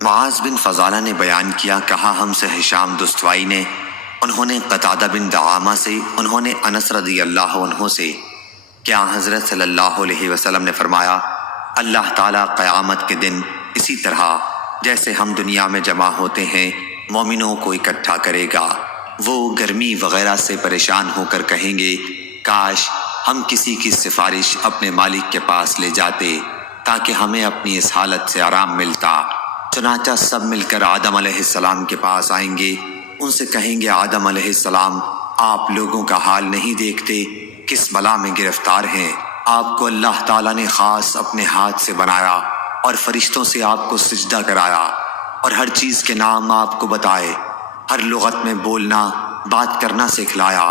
معاذ بن فضالہ نے بیان کیا، کہا ہم سے ہشام دستوائی نے، انہوں نے قتادہ بن دعامہ سے، انہوں نے انس رضی اللہ عنہ سے، کیا حضرت صلی اللہ علیہ وسلم نے فرمایا، اللہ تعالیٰ قیامت کے دن اسی طرح جیسے ہم دنیا میں جمع ہوتے ہیں مومنوں کو اکٹھا کرے گا۔ وہ گرمی وغیرہ سے پریشان ہو کر کہیں گے، کاش ہم کسی کی سفارش اپنے مالک کے پاس لے جاتے تاکہ ہمیں اپنی اس حالت سے آرام ملتا۔ چنانچہ سب مل کر آدم علیہ السلام کے پاس آئیں گے، ان سے کہیں گے، آدم علیہ السلام آپ لوگوں کا حال نہیں دیکھتے، کس بلا میں گرفتار ہیں؟ آپ کو اللہ تعالیٰ نے خاص اپنے ہاتھ سے بنایا اور فرشتوں سے آپ کو سجدہ کرایا اور ہر چیز کے نام آپ کو بتائے، ہر لغت میں بولنا بات کرنا سکھلایا،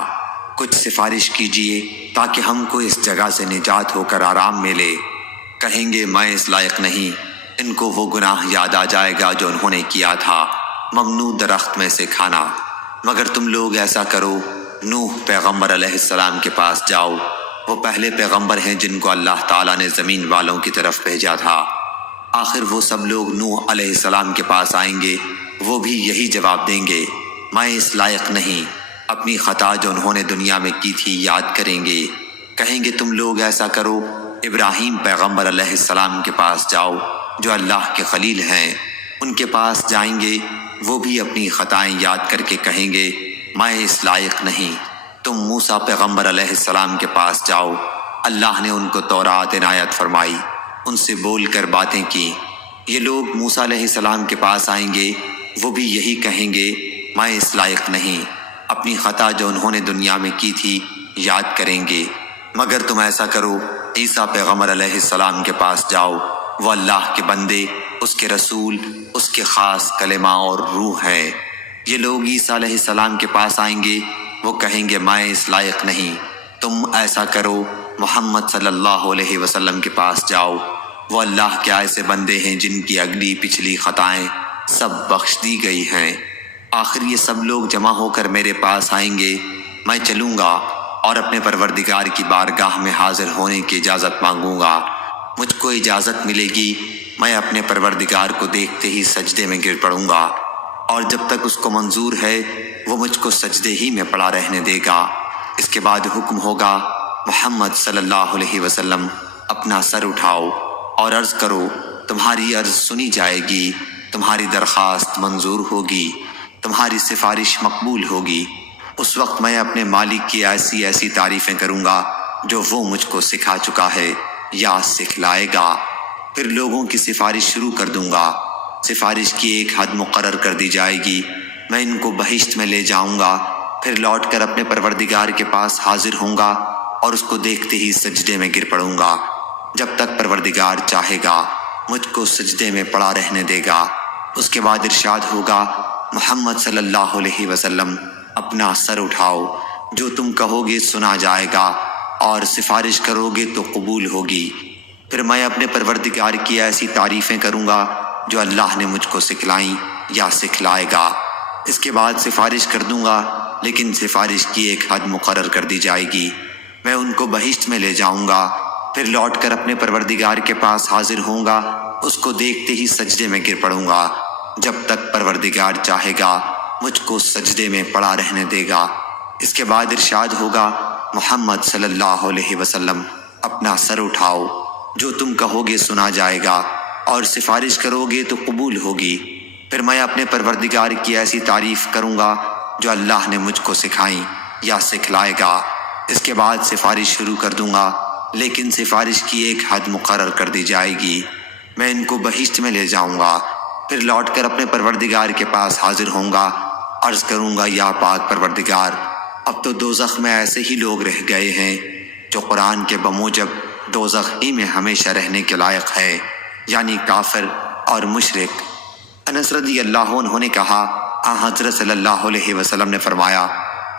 کچھ سفارش کیجئے تاکہ ہم کو اس جگہ سے نجات ہو کر آرام ملے۔ کہیں گے میں اس لائق نہیں، ان کو وہ گناہ یاد آ جائے گا جو انہوں نے کیا تھا، ممنوع درخت میں سے کھانا، مگر تم لوگ ایسا کرو، نوح پیغمبر علیہ السلام کے پاس جاؤ، وہ پہلے پیغمبر ہیں جن کو اللہ تعالیٰ نے زمین والوں کی طرف بھیجا تھا۔ آخر وہ سب لوگ نوح علیہ السلام کے پاس آئیں گے، وہ بھی یہی جواب دیں گے، میں اس لائق نہیں، اپنی خطا جو انہوں نے دنیا میں کی تھی یاد کریں گے۔ کہیں گے تم لوگ ایسا کرو، ابراہیم پیغمبر علیہ السلام کے پاس جاؤ جو اللہ کے خلیل ہیں، ان کے پاس جائیں گے، وہ بھی اپنی خطائیں یاد کر کے کہیں گے، میں اس لائق نہیں۔ تم موسیٰ پیغمبر علیہ السلام کے پاس جاؤ، اللہ نے ان کو تورات عنایت فرمائی، ان سے بول کر باتیں کی۔ یہ لوگ موسیٰ علیہ السلام کے پاس آئیں گے، وہ بھی یہی کہیں گے، میں اس لائق نہیں، اپنی خطا جو انہوں نے دنیا میں کی تھی یاد کریں گے۔ مگر تم ایسا کرو، عیسیٰ پیغمبر علیہ السلام کے پاس جاؤ، وہ اللہ کے بندے، اس کے رسول، اس کے خاص کلمہ اور روح ہے۔ یہ لوگ عیسیٰ علیہ السلام کے پاس آئیں گے، وہ کہیں گے میں اس لائق نہیں، تم ایسا کرو، محمد صلی اللہ علیہ وسلم کے پاس جاؤ، وہ اللہ کے ایسے بندے ہیں جن کی اگلی پچھلی خطائیں سب بخش دی گئی ہیں۔ آخر یہ سب لوگ جمع ہو کر میرے پاس آئیں گے، میں چلوں گا اور اپنے پروردگار کی بارگاہ میں حاضر ہونے کی اجازت مانگوں گا۔ مجھ کو اجازت ملے گی، میں اپنے پروردگار کو دیکھتے ہی سجدے میں گر پڑوں گا، اور جب تک اس کو منظور ہے وہ مجھ کو سجدے ہی میں پڑا رہنے دے گا۔ اس کے بعد حکم ہوگا، محمد صلی اللہ علیہ وسلم اپنا سر اٹھاؤ اور عرض کرو، تمہاری عرض سنی جائے گی، تمہاری درخواست منظور ہوگی، تمہاری سفارش مقبول ہوگی۔ اس وقت میں اپنے مالک کی ایسی ایسی تعریفیں کروں گا جو وہ مجھ کو سکھا چکا ہے یا سکھلائے گا۔ پھر لوگوں کی سفارش شروع کر دوں گا، سفارش کی ایک حد مقرر کر دی جائے گی، میں ان کو بہشت میں لے جاؤں گا، پھر لوٹ کر اپنے پروردگار کے پاس حاضر ہوں گا اور اس کو دیکھتے ہی سجدے میں گر پڑوں گا، جب تک پروردگار چاہے گا مجھ کو سجدے میں پڑا رہنے دے گا۔ اس کے بعد ارشاد ہوگا، محمد صلی اللہ علیہ وسلم اپنا سر اٹھاؤ، جو تم کہو گے سنا جائے گا اور سفارش کرو گے تو قبول ہوگی۔ پھر میں اپنے پروردگار کی ایسی تعریفیں کروں گا جو اللہ نے مجھ کو سکھلائیں یا سکھلائے گا۔ اس کے بعد سفارش کر دوں گا، لیکن سفارش کی ایک حد مقرر کر دی جائے گی، میں ان کو بہشت میں لے جاؤں گا، پھر لوٹ کر اپنے پروردگار کے پاس حاضر ہوں گا، اس کو دیکھتے ہی سجدے میں گر پڑوں گا، جب تک پروردگار چاہے گا مجھ کو سجدے میں پڑا رہنے دے گا۔ اس کے بعد ارشاد ہوگا، محمد صلی اللہ علیہ وسلم اپنا سر اٹھاؤ، جو تم کہو گے سنا جائے گا اور سفارش کرو گے تو قبول ہوگی۔ پھر میں اپنے پروردگار کی ایسی تعریف کروں گا جو اللہ نے مجھ کو سکھائیں یا سکھلائے گا۔ اس کے بعد سفارش شروع کر دوں گا، لیکن سفارش کی ایک حد مقرر کر دی جائے گی، میں ان کو بہشت میں لے جاؤں گا، پھر لوٹ کر اپنے پروردگار کے پاس حاضر ہوں گا، عرض کروں گا، یا پاک پروردگار، اب تو دوزخ میں ایسے ہی لوگ رہ گئے ہیں جو قرآن کے بموجب دوزخ ہی میں ہمیشہ رہنے کے لائق ہے، یعنی کافر اور مشرک۔ انس رضی اللہ عنہ نے کہا، حضرت صلی اللہ علیہ وسلم نے فرمایا،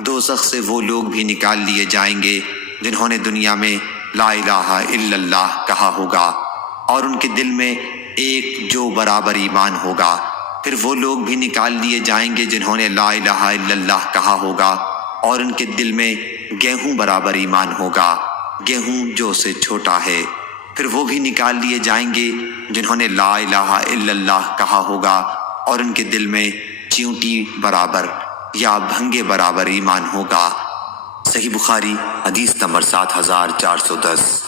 دوزخ سے وہ لوگ بھی نکال لیے جائیں گے جنہوں نے دنیا میں لا الہ الا اللہ کہا ہوگا اور ان کے دل میں ایک جو برابر ایمان ہوگا، پھر وہ لوگ بھی نکال لیے جائیں گے جنہوں نے لا الہ الا اللہ کہا ہوگا اور ان کے دل میں گیہوں برابر ایمان ہوگا، گیہوں جو سے چھوٹا ہے۔ پھر وہ بھی نکال لیے جائیں گے جنہوں نے لا الہ الا اللہ کہا ہوگا اور ان کے دل میں چیونٹی برابر یا بھنگے برابر ایمان ہوگا۔ صحیح بخاری حدیث نمبر 7410۔